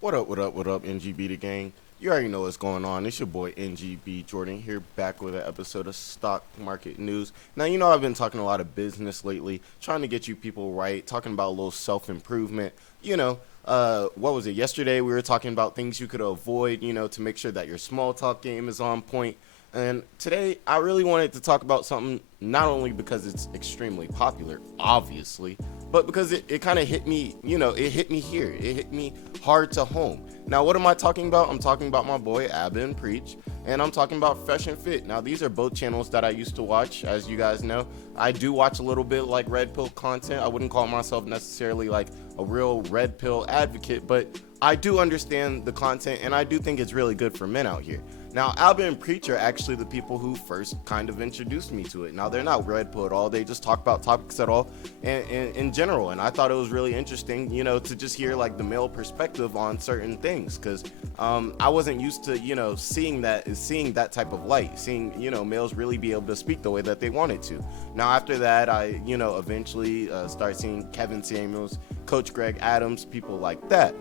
What up, NGB the gang? You already know what's going on. It's your boy NGB Jordan here, back with an episode of Stock Market News. Now, you know I've been talking a lot of business lately, trying to get you people right, talking about a little self-improvement. What was it? Yesterday we were talking about things you could avoid, to make sure that your small talk game is on point. And today I really wanted to talk about something not only because it's extremely popular, obviously, but because it kind of hit me, it hit me here. It hit me hard to home. Now, what am I talking about? I'm talking about my boy Abba and Preach, and I'm talking about Fresh and Fit. Now, these are both channels that I used to watch, as you guys know. I do watch a little bit like Red Pill content. I wouldn't call myself necessarily like a real Red Pill advocate, but I do understand the content, and I do think it's really good for men out here. Now, Alba and Preach are actually the people who first kind of introduced me to it. Now, they're not Red Pill at all. They just talk about topics at all in general. And I thought it was really interesting, to just hear like the male perspective on certain things. Because I wasn't used to, seeing that type of light, seeing, males really be able to speak the way that they wanted to. Now, after that, I, eventually start seeing Kevin Samuels, Coach Greg Adams, people like that,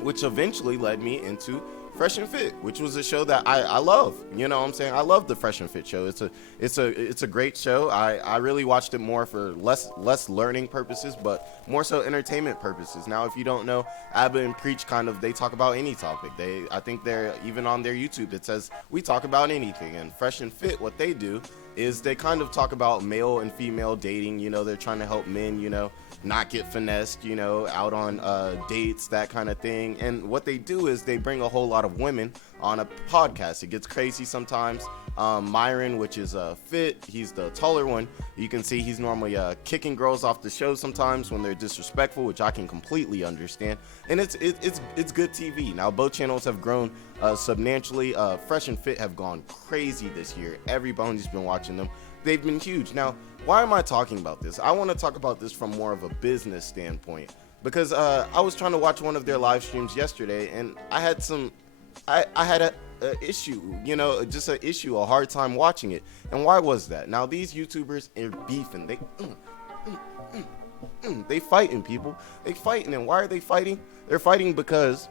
which eventually led me into Fresh and Fit, which was a show that I love. You know what I'm saying? I love the Fresh and Fit show. It's a great show. I really watched it more for less learning purposes, but more so entertainment purposes. Now, if you don't know, Abba and Preach they talk about any topic. I think they're even on their YouTube, it says we talk about anything. And Fresh and Fit, what they do is they kind of talk about male and female dating. They're trying to help men, not get finessed, out on dates, that kind of thing. And what they do is they bring a whole lot of women on a podcast. It gets crazy sometimes. Myron, which is Fit, he's the taller one. You can see he's normally kicking girls off the show sometimes when they're disrespectful, which I can completely understand. And it's good TV. Now, both channels have grown substantially. Fresh and Fit have gone crazy this year. Everybody's been watching them. They've been huge. Now, why am I talking about this? I want to talk about this from more of a business standpoint, because I was trying to watch one of their live streams yesterday, and I had a issue, just an issue, a hard time watching it. And why was that? Now, these YouTubers are beefing. They fighting, people. They fighting. And why are they fighting? They're fighting because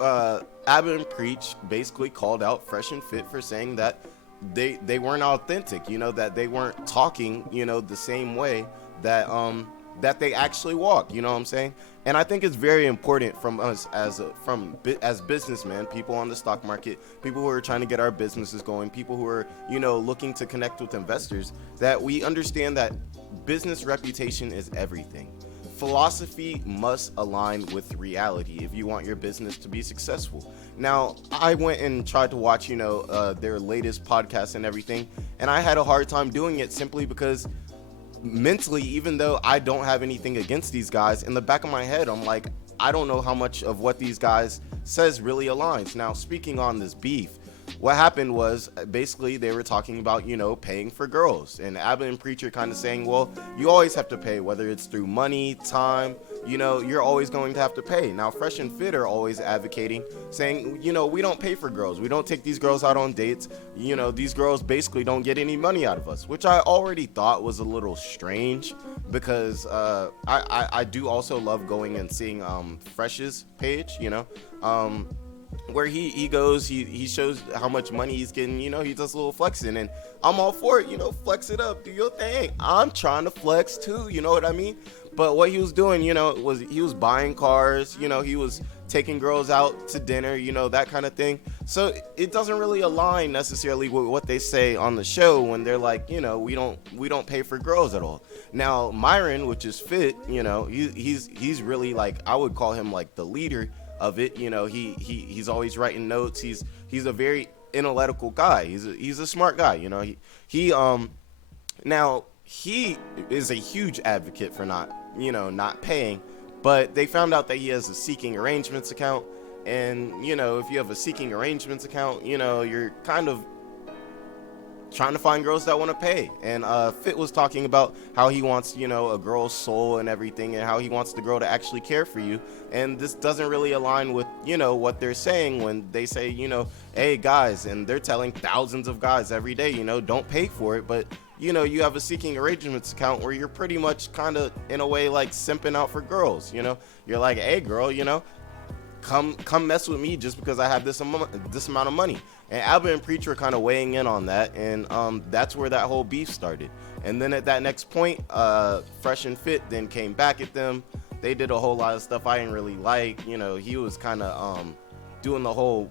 Abba and Preach basically called out Fresh and Fit for saying that they weren't authentic, that they weren't talking, the same way that they actually walk, you know what I'm saying? And I think it's very important from us as businessmen, people on the stock market, people who are trying to get our businesses going, people who are, looking to connect with investors, that we understand that business reputation is everything. Philosophy must align with reality if you want your business to be successful. Now, I went and tried to watch, their latest podcast and everything, and I had a hard time doing it simply because mentally, even though I don't have anything against these guys, in the back of my head, I'm like, I don't know how much of what these guys says really aligns. Now, speaking on this beef, what happened was basically they were talking about, paying for girls. And Abba and Preach are kind of saying, well, you always have to pay, whether it's through money, time, you're always going to have to pay. Now, Fresh and Fit are always advocating, saying, we don't pay for girls. We don't take these girls out on dates. These girls basically don't get any money out of us, which I already thought was a little strange, because I do also love going and seeing Fresh's page, where he goes, he shows how much money he's getting, he does a little flexing, and I'm all for it, flex it up, do your thing. I'm trying to flex too, you know what I mean? But what he was doing, was he was buying cars, he was taking girls out to dinner, that kind of thing. So it doesn't really align necessarily with what they say on the show when they're like, we don't pay for girls at all. Now, Myron, which is Fit, he's really like, I would call him like the leader of it. He's always writing notes. He's a very analytical guy. He's a smart guy. Now he is a huge advocate for not paying, but they found out that he has a seeking arrangements account, and if you have a seeking arrangements account, you're kind of trying to find girls that want to pay. And Fit was talking about how he wants, a girl's soul and everything, and how he wants the girl to actually care for you. And this doesn't really align with, what they're saying when they say, hey guys, and they're telling thousands of guys every day, don't pay for it. But, you have a seeking arrangements account where you're pretty much kind of in a way like simping out for girls. You're like, hey girl, come mess with me just because I have this amount of money. And Alba and Preach were kind of weighing in on that, and that's where that whole beef started. And then at that next point, Fresh and Fit then came back at them. They did a whole lot of stuff I didn't really like. He was kind of doing the whole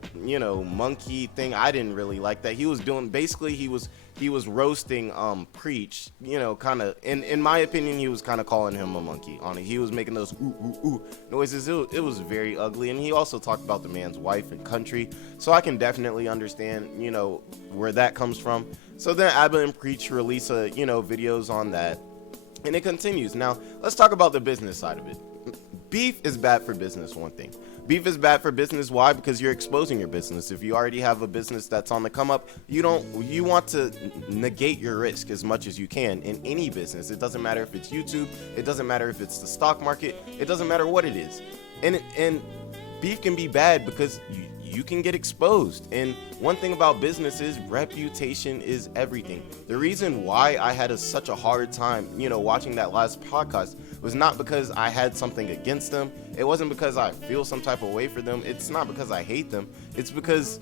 monkey thing. I didn't really like that. He was doing, basically he was roasting Preach, kind of, in my opinion, he was kind of calling him a monkey on it. He was making those ooh ooh ooh noises. It was very ugly. And he also talked about the man's wife and country, so I can definitely understand where that comes from. So then Abba and Preach release videos on that, and it continues. Now let's talk about the business side of it. Beef is bad for business. One thing, beef is bad for business. Why? Because you're exposing your business. If you already have a business that's on the come up, you want to negate your risk as much as you can in any business. It doesn't matter if it's YouTube, it doesn't matter if it's the stock market, it doesn't matter what it is. And beef can be bad because you can get exposed. And one thing about business is reputation is everything. The reason why I had such a hard time, watching that last podcast was not because I had something against them. It wasn't because I feel some type of way for them. It's not because I hate them. It's because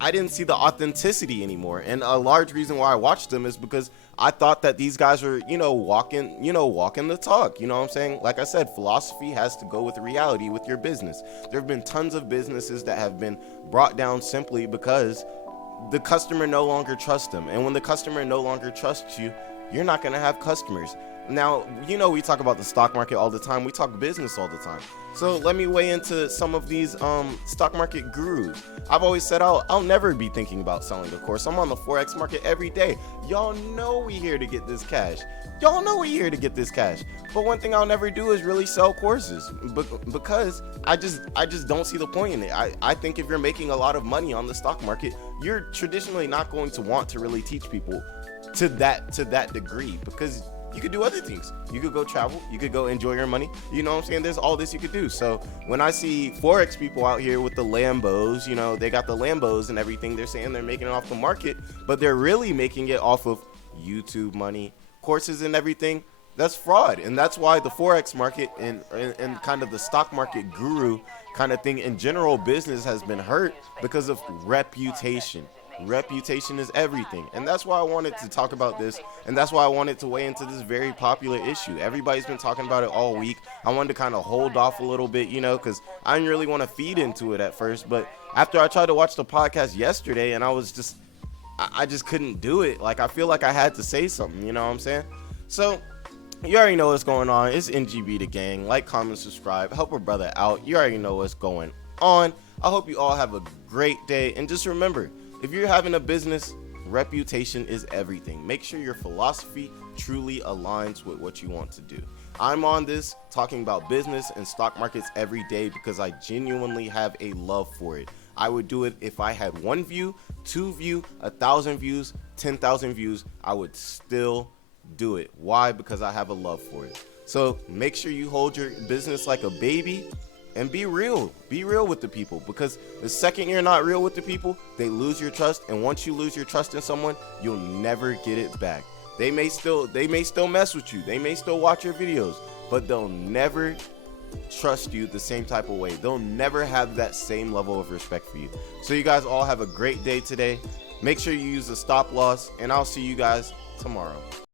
I didn't see the authenticity anymore. And a large reason why I watched them is because I thought that these guys were, walking the talk. You know what I'm saying? Like I said, philosophy has to go with reality with your business. There have been tons of businesses that have been brought down simply because the customer no longer trusts them. And when the customer no longer trusts you, you're not going to have customers. Now, we talk about the stock market all the time. We talk business all the time. So let me weigh into some of these stock market gurus. I've always said I'll never be thinking about selling the course. I'm on the Forex market every day. Y'all know we here to get this cash. But one thing I'll never do is really sell courses because I just don't see the point in it. I think if you're making a lot of money on the stock market, you're traditionally not going to want to really teach people to that degree, because you could do other things. You could go travel. You could go enjoy your money. You know what I'm saying? There's all this you could do. So when I see Forex people out here with the Lambos, they got the Lambos and everything. They're saying they're making it off the market, but they're really making it off of YouTube money, courses and everything. That's fraud. And that's why the Forex market and kind of the stock market guru kind of thing in general business has been hurt because of reputation. Reputation is everything, and that's why I wanted to talk about this, and that's why I wanted to weigh into this very popular issue. Everybody's been talking about it all week. I wanted to kind of hold off a little bit, because I didn't really want to feed into it at first, but after I tried to watch the podcast yesterday, and I just couldn't do it. Like, I feel like I had to say something, you know what I'm saying? So you already know what's going on. It's NGB the gang. Like, comment, subscribe, help a brother out. You already know what's going on. I hope you all have a great day, and just remember, if you're having a business, reputation is everything. Make sure your philosophy truly aligns with what you want to do. I'm on this talking about business and stock markets every day because I genuinely have a love for it. I would do it if I had 1 view, 2 view, 1,000 views, 10,000 views. I would still do it. Why? Because I have a love for it. So make sure you hold your business like a baby. And be real with the people, because the second you're not real with the people, they lose your trust. And once you lose your trust in someone, you'll never get it back. They may still mess with you. They may still watch your videos, but they'll never trust you the same type of way. They'll never have that same level of respect for you. So you guys all have a great day today. Make sure you use the stop loss, and I'll see you guys tomorrow.